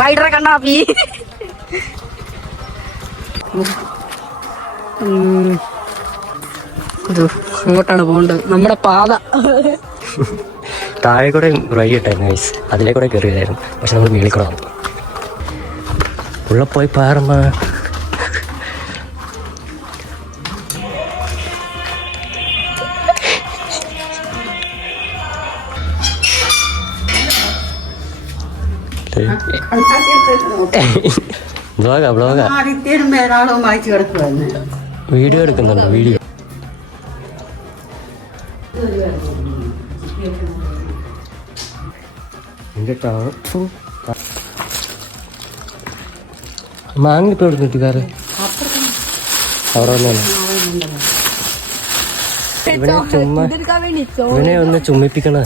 റൈഡറെ കണ്ണാപ്പി. അങ്ങോട്ടാണ് പോകേണ്ടത്, നമ്മുടെ പാത. താഴെ കൂടെ വഴി ഇട്ടായിരുന്നു ഗൈസ്, അതിലേ കൂടെ കയറിയതായിരുന്നു. പക്ഷെ നമ്മൾ മേളിൽ കൂടെ വന്നു. ഉള്ള പോയി പാറമ്മ. ബ്ലോഗാ വീഡിയോ എടുക്കുന്നുണ്ട്. വീഡിയോ മാങ്ങ ഇപ്പൊ എടുത്ത് കിട്ടിക്കാറ് അവിടെ വന്നാണ്. ഇവനെ ഒന്ന് ചുമ്മിപ്പിക്കണം.